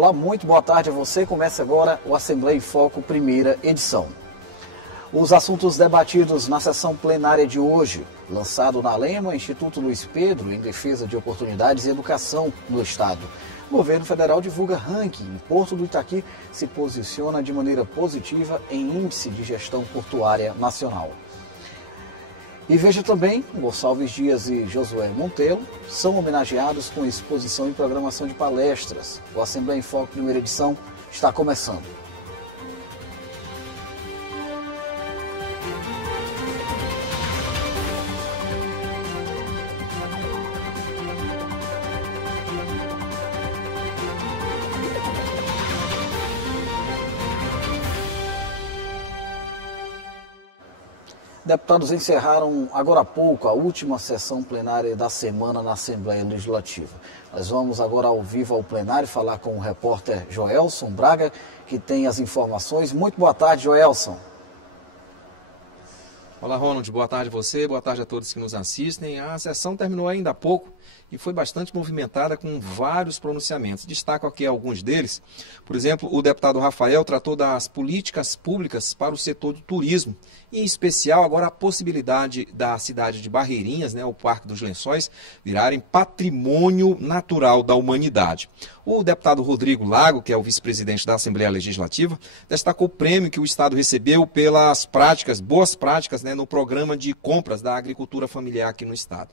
Olá, muito boa tarde a você. Começa agora o Assembleia em Foco, primeira edição. Os assuntos debatidos na sessão plenária de hoje, lançado na Lema, Instituto Luiz Pedro, em defesa de oportunidades e educação no Estado. O governo federal divulga ranking. Porto do Itaqui se posiciona de maneira positiva em índice de gestão portuária nacional. E veja também, Gonçalves Dias e Josué Monteiro são homenageados com exposição e programação de palestras. O Assembleia em Foco, primeira edição, está começando. Deputados encerraram agora há pouco a última sessão plenária da semana na Assembleia Legislativa. Nós vamos agora ao vivo ao plenário falar com o repórter Joelson Braga, que tem as informações. Muito boa tarde, Joelson. Olá, Ronald. Boa tarde a você, boa tarde a todos que nos assistem. A sessão terminou ainda há pouco e foi bastante movimentada com vários pronunciamentos. Destaco aqui alguns deles. Por exemplo, o deputado Rafael tratou das políticas públicas para o setor do turismo, e em especial agora a possibilidade da cidade de Barreirinhas, o Parque dos Lençóis, virarem patrimônio natural da humanidade. O deputado Rodrigo Lago, que é o vice-presidente da Assembleia Legislativa, destacou o prêmio que o Estado recebeu pelas boas práticas no programa de compras da agricultura familiar aqui no Estado.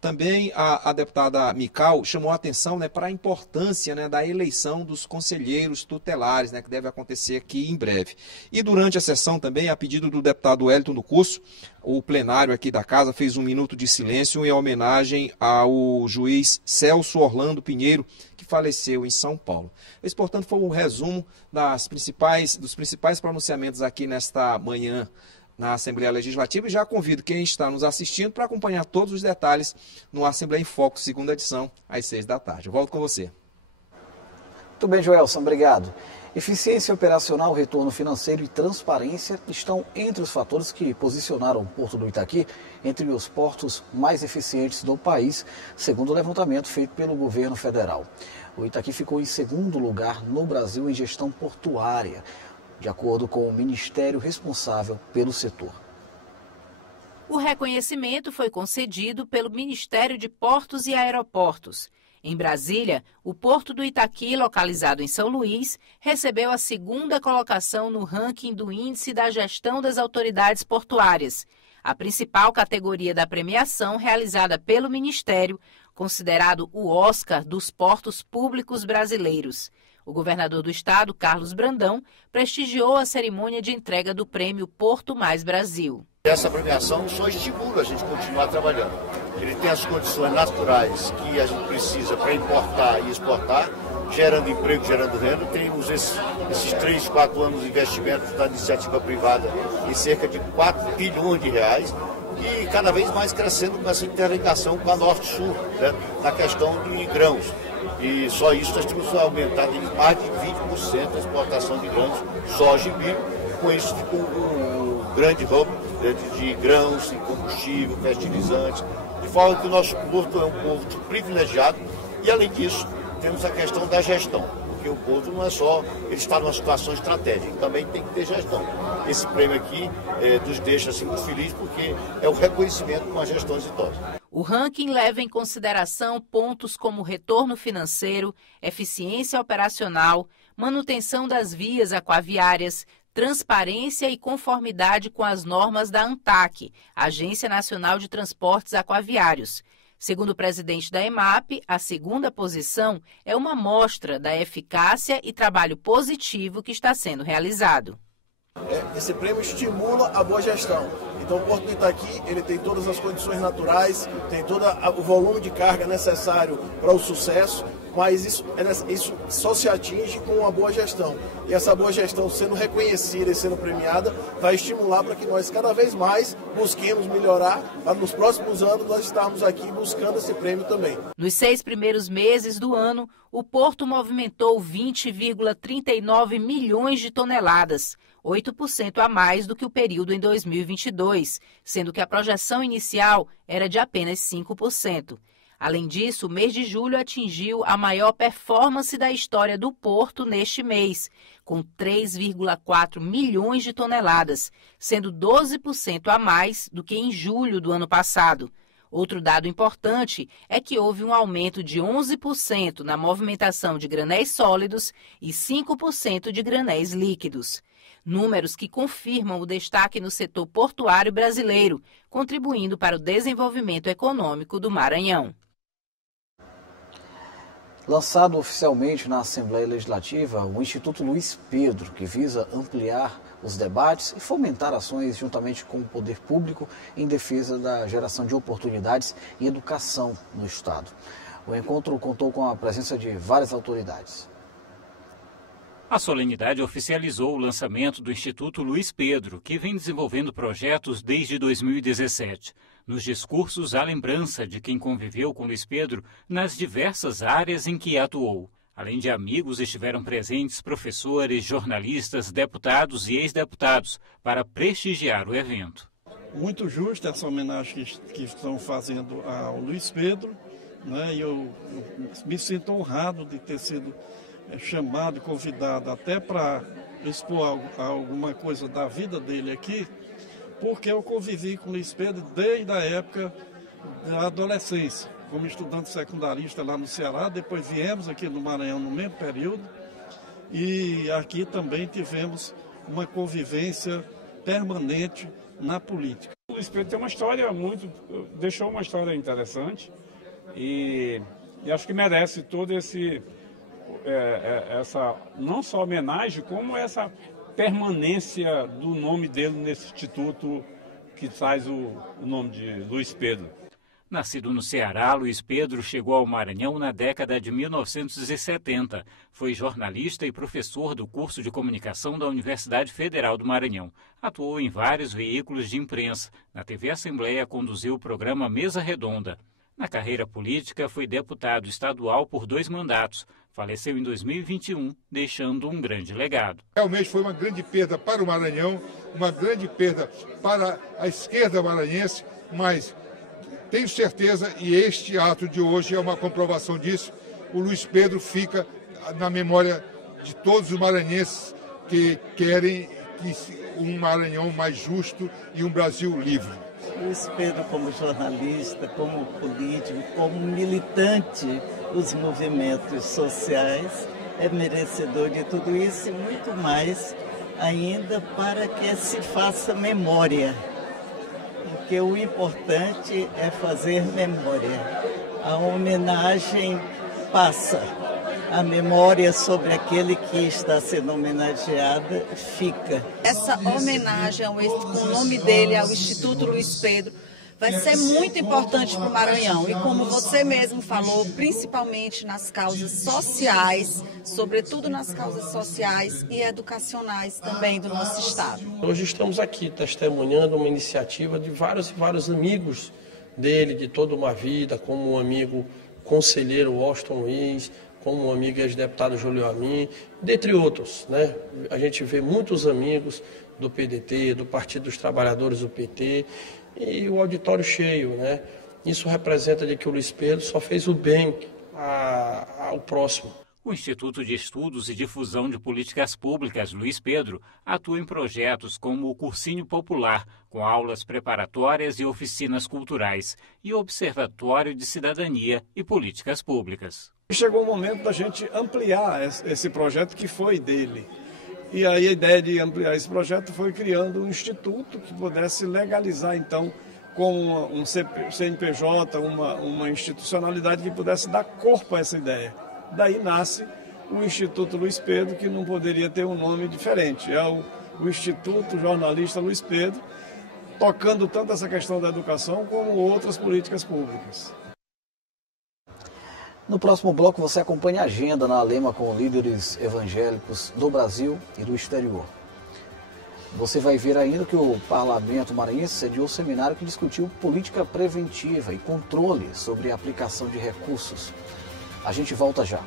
Também a deputada Mical chamou a atenção para a importância da eleição dos conselheiros tutelares, que deve acontecer aqui em breve. E durante a sessão também, a pedido do deputado Wellington do Curso, o plenário aqui da casa fez um minuto de silêncio em homenagem ao juiz Celso Orlando Pinheiro, que faleceu em São Paulo. Esse, portanto, foi o resumo dos principais pronunciamentos aqui nesta manhã na Assembleia Legislativa, e já convido quem está nos assistindo para acompanhar todos os detalhes no Assembleia em Foco, segunda edição, às 6 da tarde. Eu volto com você. Muito bem, Joelson, obrigado. Eficiência operacional, retorno financeiro e transparência estão entre os fatores que posicionaram o Porto do Itaqui entre os portos mais eficientes do país, segundo o levantamento feito pelo governo federal. O Itaqui ficou em segundo lugar no Brasil em gestão portuária, de acordo com o ministério responsável pelo setor. O reconhecimento foi concedido pelo Ministério de Portos e Aeroportos. Em Brasília, o Porto do Itaqui, localizado em São Luís, recebeu a segunda colocação no ranking do Índice da Gestão das Autoridades Portuárias, a principal categoria da premiação realizada pelo Ministério, considerado o Oscar dos portos públicos brasileiros. O governador do estado, Carlos Brandão, prestigiou a cerimônia de entrega do prêmio Porto Mais Brasil. Essa premiação só estimula a gente continuar trabalhando. Ele tem as condições naturais que a gente precisa para importar e exportar, gerando emprego, gerando renda. Temos esses 3, 4 anos de investimentos da iniciativa privada em cerca de 4 bilhões de reais e cada vez mais crescendo com essa interligação com a Norte-Sul, na questão de grãos. E só isso nós temos aumentado em mais de 20% a exportação de grãos, soja e milho. Com isso ficou um grande hub de grãos, de combustível, fertilizantes, de forma que o nosso porto é um porto privilegiado. E além disso, temos a questão da gestão, porque o porto não é só, ele está numa situação estratégica, também tem que ter gestão. Esse prêmio aqui nos deixa assim, muito felizes, porque é o reconhecimento com a gestão exitosa. O ranking leva em consideração pontos como retorno financeiro, eficiência operacional, manutenção das vias aquaviárias, transparência e conformidade com as normas da ANTAQ, Agência Nacional de Transportes Aquaviários. Segundo o presidente da EMAP, a segunda posição é uma amostra da eficácia e trabalho positivo que está sendo realizado. Esse prêmio estimula a boa gestão. Então o Porto do Itaqui ele tem todas as condições naturais, tem todo o volume de carga necessário para o sucesso, mas isso só se atinge com uma boa gestão. E essa boa gestão sendo reconhecida e sendo premiada vai estimular para que nós cada vez mais busquemos melhorar, para nos próximos anos nós estarmos aqui buscando esse prêmio também. Nos 6 primeiros meses do ano, o Porto movimentou 20,39 milhões de toneladas, 8% a mais do que o período em 2022, sendo que a projeção inicial era de apenas 5%. Além disso, o mês de julho atingiu a maior performance da história do porto neste mês, com 3,4 milhões de toneladas, sendo 12% a mais do que em julho do ano passado. Outro dado importante é que houve um aumento de 11% na movimentação de granéis sólidos e 5% de granéis líquidos. Números que confirmam o destaque no setor portuário brasileiro, contribuindo para o desenvolvimento econômico do Maranhão. Lançado oficialmente na Assembleia Legislativa, o Instituto Luiz Pedro, que visa ampliar os debates e fomentar ações juntamente com o poder público em defesa da geração de oportunidades e educação no Estado. O encontro contou com a presença de várias autoridades. A solenidade oficializou o lançamento do Instituto Luiz Pedro, que vem desenvolvendo projetos desde 2017. Nos discursos, há lembrança de quem conviveu com Luiz Pedro nas diversas áreas em que atuou. Além de amigos, estiveram presentes professores, jornalistas, deputados e ex-deputados para prestigiar o evento. Muito justa essa homenagem que estão fazendo ao Luiz Pedro, né? E eu me sinto honrado de ter sido chamado, convidado até para expor alguma coisa da vida dele aqui, porque eu convivi com o Luiz Pedro desde a época da adolescência, como estudante secundarista lá no Ceará, depois viemos aqui no Maranhão no mesmo período, e aqui também tivemos uma convivência permanente na política. O Luiz Pedro tem uma história deixou uma história interessante e acho que merece todo essa não só homenagem, como essa permanência do nome dele nesse instituto que traz o nome de Luiz Pedro. Nascido no Ceará, Luiz Pedro chegou ao Maranhão na década de 1970. Foi jornalista e professor do curso de comunicação da Universidade Federal do Maranhão. Atuou em vários veículos de imprensa. Na TV Assembleia conduziu o programa Mesa Redonda. Na carreira política, foi deputado estadual por 2 mandatos. Faleceu em 2021, deixando um grande legado. Realmente foi uma grande perda para o Maranhão, uma grande perda para a esquerda maranhense, mas tenho certeza, e este ato de hoje é uma comprovação disso, o Luiz Pedro fica na memória de todos os maranhenses que querem um Maranhão mais justo e um Brasil livre. Luiz Pedro, como jornalista, como político, como militante dos movimentos sociais, é merecedor de tudo isso e muito mais ainda para que se faça memória. Porque o importante é fazer memória. A homenagem passa. A memória sobre aquele que está sendo homenageado fica. Essa homenagem com o nome dele ao Instituto Luiz Pedro vai ser muito importante para o Maranhão. E como você mesmo falou, principalmente nas causas sociais, sobretudo nas causas sociais e educacionais também do nosso estado. Hoje estamos aqui testemunhando uma iniciativa de vários e vários amigos dele, de toda uma vida, como o amigo conselheiro Washington Luiz, como o amigo ex-deputado Júlio Amin, dentre outros, né? A gente vê muitos amigos do PDT, do Partido dos Trabalhadores do PT, e o auditório cheio, né? Isso representa de que o Luiz Pedro só fez o bem ao próximo. O Instituto de Estudos e Difusão de Políticas Públicas, Luiz Pedro, atua em projetos como o Cursinho Popular, com aulas preparatórias e oficinas culturais, e o Observatório de Cidadania e Políticas Públicas. Chegou o momento da gente ampliar esse projeto que foi dele. E aí a ideia de ampliar esse projeto foi criando um instituto que pudesse legalizar, então, com um CNPJ, uma institucionalidade que pudesse dar corpo a essa ideia. Daí nasce o Instituto Luiz Pedro, que não poderia ter um nome diferente. É o Instituto Jornalista Luiz Pedro, tocando tanto essa questão da educação como outras políticas públicas. No próximo bloco você acompanha a agenda na Alema com líderes evangélicos do Brasil e do exterior. Você vai ver ainda que o Parlamento Maranhense sediou um seminário que discutiu política preventiva e controle sobre a aplicação de recursos. A gente volta já.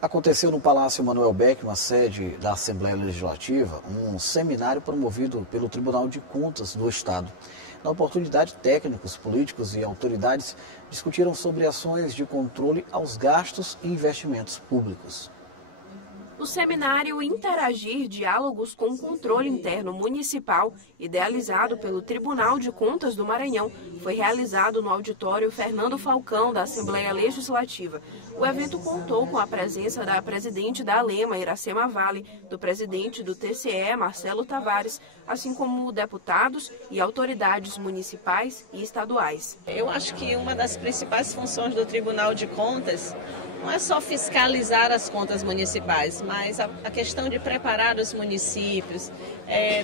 A Aconteceu no Palácio Manuel Beckmann, sede da Assembleia Legislativa, um seminário promovido pelo Tribunal de Contas do Estado. Na oportunidade, técnicos, políticos e autoridades discutiram sobre ações de controle aos gastos e investimentos públicos. O seminário Interagir Diálogos com o Controle Interno Municipal, idealizado pelo Tribunal de Contas do Maranhão, foi realizado no auditório Fernando Falcão, da Assembleia Legislativa. O evento contou com a presença da presidente da Alema, Iracema Vale, do presidente do TCE, Marcelo Tavares, assim como deputados e autoridades municipais e estaduais. Eu acho que uma das principais funções do Tribunal de Contas não é só fiscalizar as contas municipais, mas a questão de preparar os municípios,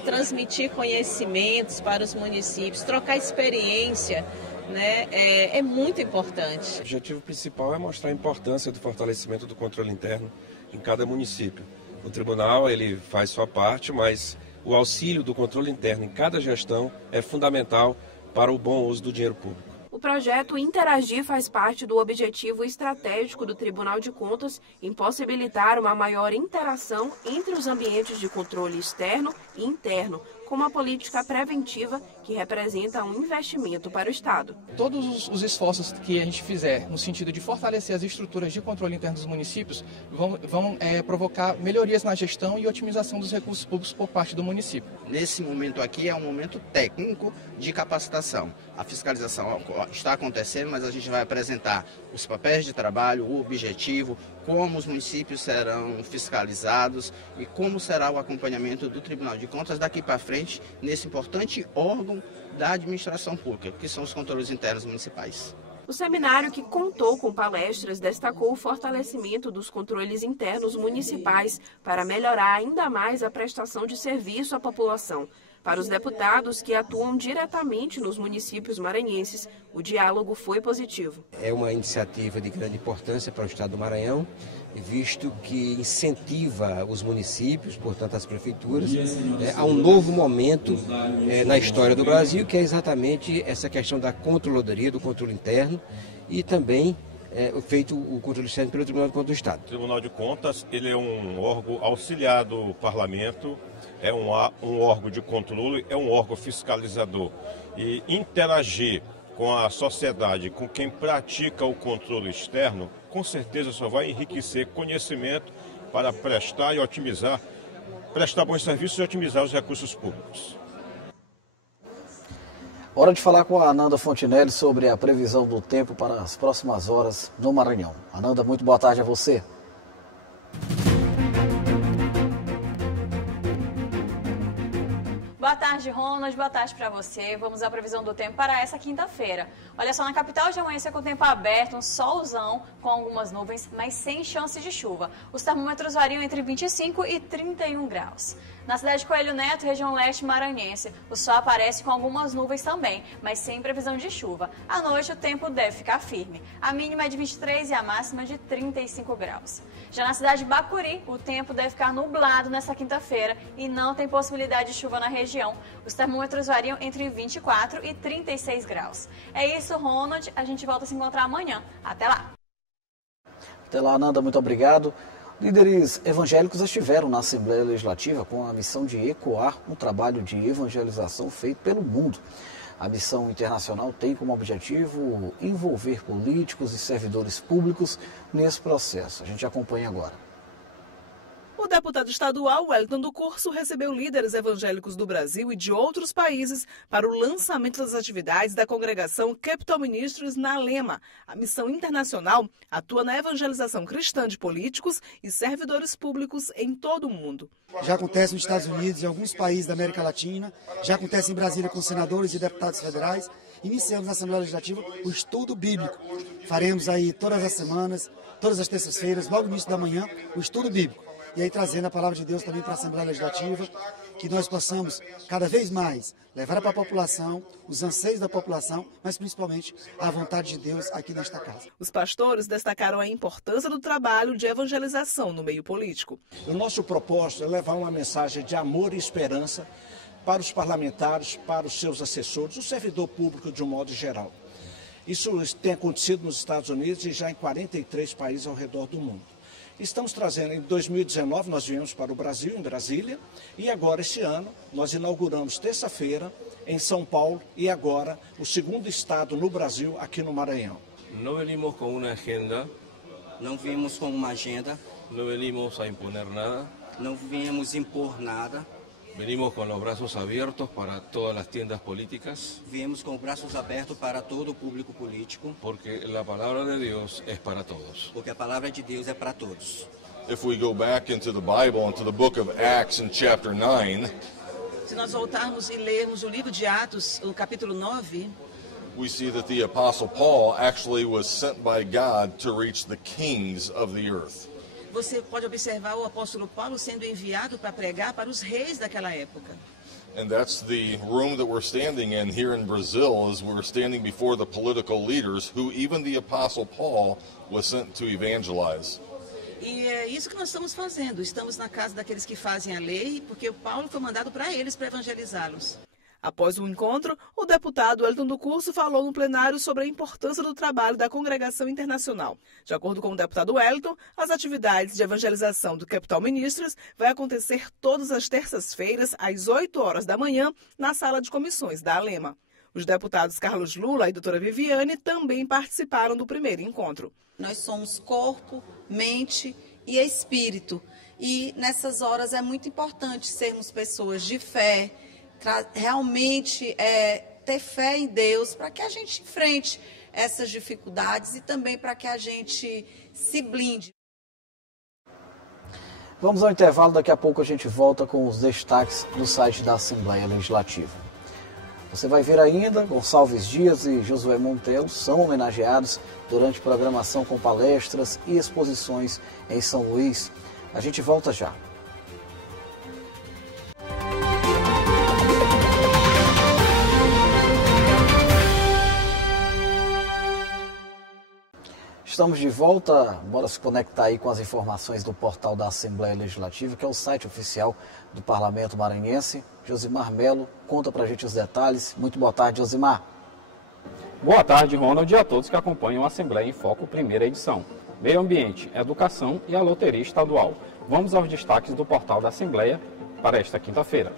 transmitir conhecimentos para os municípios, trocar experiência, né, é muito importante. O objetivo principal é mostrar a importância do fortalecimento do controle interno em cada município. O tribunal ele faz sua parte, mas o auxílio do controle interno em cada gestão é fundamental para o bom uso do dinheiro público. O projeto Interagir faz parte do objetivo estratégico do Tribunal de Contas em possibilitar uma maior interação entre os ambientes de controle externo e interno, com uma política preventiva que representa um investimento para o Estado. Todos os esforços que a gente fizer no sentido de fortalecer as estruturas de controle interno dos municípios vão provocar melhorias na gestão e otimização dos recursos públicos por parte do município. Nesse momento aqui é um momento técnico de capacitação. A fiscalização está acontecendo, mas a gente vai apresentar os papéis de trabalho, o objetivo, como os municípios serão fiscalizados e como será o acompanhamento do Tribunal de Contas daqui para frente nesse importante órgão da administração pública, que são os controles internos municipais. O seminário, que contou com palestras, destacou o fortalecimento dos controles internos municipais para melhorar ainda mais a prestação de serviço à população. Para os deputados que atuam diretamente nos municípios maranhenses, o diálogo foi positivo. É uma iniciativa de grande importância para o Estado do Maranhão, visto que incentiva os municípios, portanto as prefeituras, a um novo momento na história do Brasil, que é exatamente essa questão da controladoria, do controle interno e também feito o controle externo pelo Tribunal de Contas do Estado. O Tribunal de Contas ele é um órgão auxiliar do Parlamento, é um órgão de controle, é um órgão fiscalizador. E interagir com a sociedade, com quem pratica o controle externo, com certeza só vai enriquecer conhecimento para prestar bons serviços e otimizar os recursos públicos. Hora de falar com a Ananda Fontinelli sobre a previsão do tempo para as próximas horas no Maranhão. Ananda, muito boa tarde a você. Boa tarde, Ronald. Boa tarde para você. Vamos à previsão do tempo para essa quinta-feira. Olha só, na capital de amanhecer com o tempo aberto, um solzão com algumas nuvens, mas sem chance de chuva. Os termômetros variam entre 25 e 31 graus. Na cidade de Coelho Neto, região leste maranhense, o sol aparece com algumas nuvens também, mas sem previsão de chuva. À noite, o tempo deve ficar firme. A mínima é de 23 e a máxima de 35 graus. Já na cidade de Bacuri, o tempo deve ficar nublado nesta quinta-feira e não tem possibilidade de chuva na região. Os termômetros variam entre 24 e 36 graus. É isso, Ronald. A gente volta a se encontrar amanhã. Até lá. Até lá, Ananda. Muito obrigado. Líderes evangélicos estiveram na Assembleia Legislativa com a missão de ecoar um trabalho de evangelização feito pelo mundo. A missão internacional tem como objetivo envolver políticos e servidores públicos nesse processo. A gente acompanha agora. O deputado estadual Wellington do Curso recebeu líderes evangélicos do Brasil e de outros países para o lançamento das atividades da congregação Capital Ministries na Alema. A missão internacional atua na evangelização cristã de políticos e servidores públicos em todo o mundo. Já acontece nos Estados Unidos e alguns países da América Latina, já acontece em Brasília com senadores e deputados federais. Iniciamos na Assembleia Legislativa o estudo bíblico. Faremos aí todas as semanas, todas as terças-feiras, logo no início da manhã, o estudo bíblico. E aí trazendo a palavra de Deus também para a Assembleia Legislativa, que nós possamos cada vez mais levar para a população os anseios da população, mas principalmente a vontade de Deus aqui nesta casa. Os pastores destacaram a importância do trabalho de evangelização no meio político. O nosso propósito é levar uma mensagem de amor e esperança para os parlamentares, para os seus assessores, o servidor público de um modo geral. Isso tem acontecido nos Estados Unidos e já em 43 países ao redor do mundo. Estamos trazendo, em 2019 nós viemos para o Brasil, em Brasília, e agora esse ano nós inauguramos terça-feira em São Paulo e agora o segundo estado no Brasil, aqui no Maranhão. Não venimos com uma agenda. Não viemos com uma agenda. Não venimos a imponer nada. Não viemos impor nada. Venimos con los brazos abiertos para todas las tiendas políticas. Viemos com braços abertos para todo o público político. Porque la palabra de Dios es para todos. Porque a palavra de Deus é para todos. If we go back into the Bible, into the book of Acts in chapter 9, se nós voltarmos e lermos o livro de Atos, o capítulo 9, we see that the Apostle Paul actually was sent by God to reach the kings of the earth. você pode observar o apóstolo Paulo sendo enviado para pregar para os reis daquela época. And that's the room that we're standing in here in Brazil, as we're standing before the political leaders who even the Apostle Paul was sent to evangelize. E é isso que nós estamos fazendo. Estamos na casa daqueles que fazem a lei, porque o Paulo foi mandado para eles para evangelizá-los. Após o encontro, o deputado Wellington do Curso falou no plenário sobre a importância do trabalho da Congregação Internacional. De acordo com o deputado Wellington, as atividades de evangelização do Capital Ministries vai acontecer todas as terças-feiras, às 8 horas da manhã, na sala de comissões da Alema. Os deputados Carlos Lula e doutora Viviane também participaram do primeiro encontro. Nós somos corpo, mente e espírito. E nessas horas é muito importante sermos pessoas de fé, realmente ter fé em Deus para que a gente enfrente essas dificuldades e também para que a gente se blinde. Vamos ao intervalo, daqui a pouco a gente volta com os destaques do site da Assembleia Legislativa. Você vai ver ainda, Gonçalves Dias e Josué Montello são homenageados durante programação com palestras e exposições em São Luís. A gente volta já. Estamos de volta, bora se conectar aí com as informações do portal da Assembleia Legislativa, que é o site oficial do Parlamento Maranhense. Josimar Melo conta pra gente os detalhes. Muito boa tarde, Josimar. Boa tarde, Ronald, e a todos que acompanham a Assembleia em Foco, primeira edição. Meio Ambiente, Educação e a Loteria Estadual. Vamos aos destaques do portal da Assembleia para esta quinta-feira.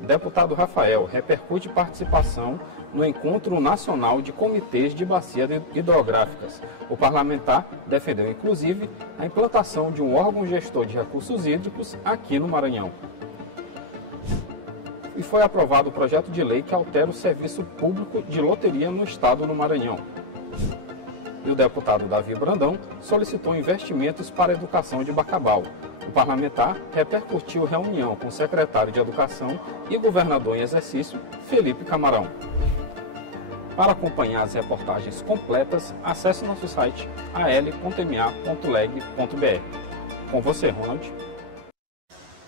Deputado Rafael repercute participação no Encontro Nacional de Comitês de Bacias Hidrográficas. O parlamentar defendeu, inclusive, a implantação de um órgão gestor de recursos hídricos aqui no Maranhão. E foi aprovado o projeto de lei que altera o serviço público de loteria no estado do Maranhão. E o deputado Davi Brandão solicitou investimentos para a educação de Bacabal. O parlamentar repercutiu reunião com o secretário de Educação e governador em exercício, Felipe Camarão. Para acompanhar as reportagens completas, acesse nosso site al.ma.leg.br. Com você, Ronald.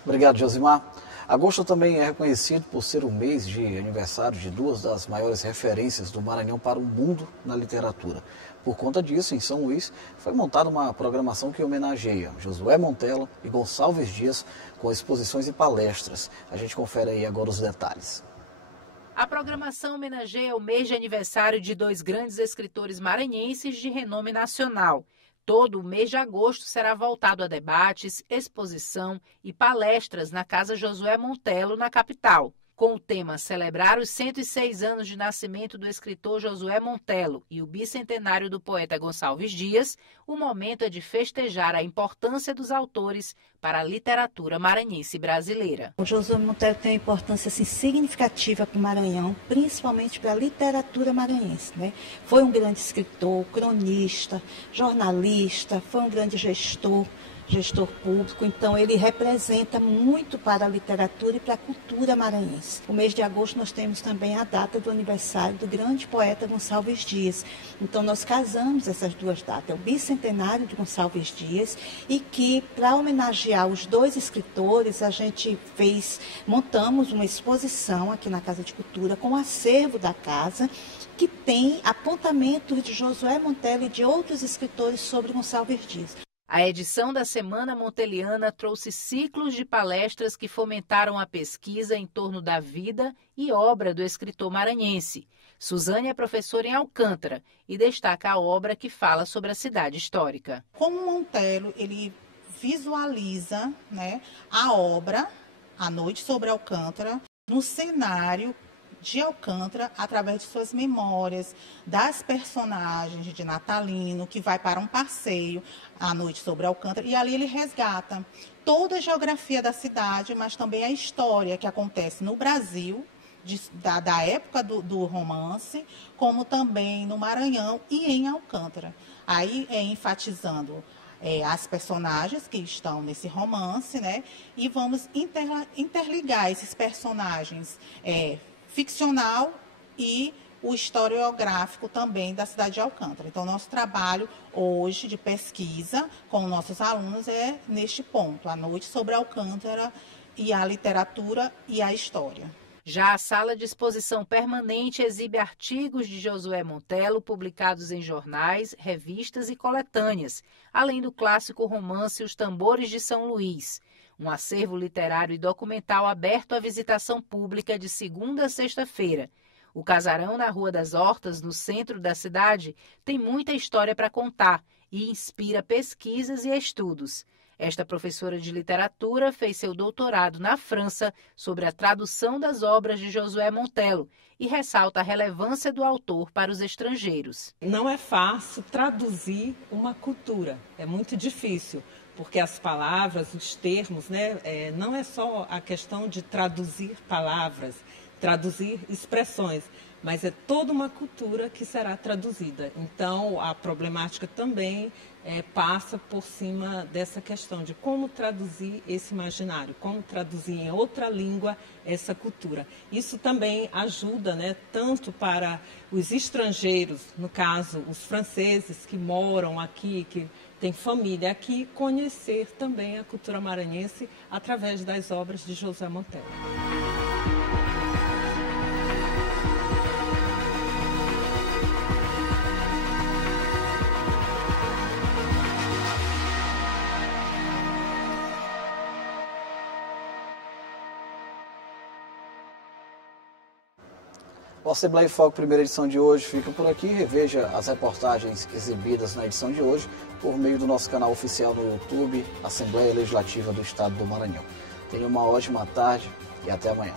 Obrigado, Josimar. Agosto também é reconhecido por ser o mês de aniversário de duas das maiores referências do Maranhão para o mundo na literatura. Por conta disso, em São Luís, foi montada uma programação que homenageia Josué Montello e Gonçalves Dias com exposições e palestras. A gente confere aí agora os detalhes. A programação homenageia o mês de aniversário de dois grandes escritores maranhenses de renome nacional. Todo o mês de agosto será voltado a debates, exposição e palestras na Casa Josué Montello, na capital. Com o tema celebrar os 106 anos de nascimento do escritor Josué Montello e o bicentenário do poeta Gonçalves Dias, o momento é de festejar a importância dos autores para a literatura maranhense brasileira. O Josué Montello tem uma importância assim, significativa para o Maranhão, principalmente para a literatura maranhense, né? Foi um grande escritor, cronista, jornalista, foi um grande gestor público, então ele representa muito para a literatura e para a cultura maranhense. O mês de agosto nós temos também a data do aniversário do grande poeta Gonçalves Dias. Então nós casamos essas duas datas, o bicentenário de Gonçalves Dias, e que para homenagear os dois escritores a gente montamos uma exposição aqui na Casa de Cultura com o acervo da casa, que tem apontamentos de Josué Montello e de outros escritores sobre Gonçalves Dias. A edição da Semana Monteliana trouxe ciclos de palestras que fomentaram a pesquisa em torno da vida e obra do escritor maranhense. Suzane é professora em Alcântara e destaca a obra que fala sobre a cidade histórica. Como Montello, ele visualiza, né, a obra A Noite sobre Alcântara no cenário de Alcântara, através de suas memórias, das personagens de Natalino, que vai para um passeio à noite sobre Alcântara, e ali ele resgata toda a geografia da cidade, mas também a história que acontece no Brasil, da época do romance, como também no Maranhão e em Alcântara. Aí enfatizando as personagens que estão nesse romance, né? E vamos interligar esses personagens ficcional e o historiográfico também da cidade de Alcântara. Então, nosso trabalho hoje de pesquisa com nossos alunos é neste ponto, A Noite sobre Alcântara e a literatura e a história. Já a sala de exposição permanente exibe artigos de Josué Montello publicados em jornais, revistas e coletâneas, além do clássico romance Os Tambores de São Luís. Um acervo literário e documental aberto à visitação pública de segunda a sexta-feira. O casarão na Rua das Hortas, no centro da cidade, tem muita história para contar e inspira pesquisas e estudos. Esta professora de literatura fez seu doutorado na França sobre a tradução das obras de Josué Montello e ressalta a relevância do autor para os estrangeiros. Não é fácil traduzir uma cultura, é muito difícil. Porque as palavras, os termos, né, não é só a questão de traduzir palavras, traduzir expressões, mas é toda uma cultura que será traduzida. Então, a problemática também passa por cima dessa questão de como traduzir esse imaginário, como traduzir em outra língua essa cultura. Isso também ajuda, né, tanto para os estrangeiros, no caso, os franceses que moram aqui, que tem família aqui, conhecer também a cultura maranhense através das obras de Josué Montello. O Assembleia em Foco, primeira edição de hoje, fica por aqui. Reveja as reportagens exibidas na edição de hoje por meio do nosso canal oficial no YouTube, Assembleia Legislativa do Estado do Maranhão. Tenha uma ótima tarde e até amanhã.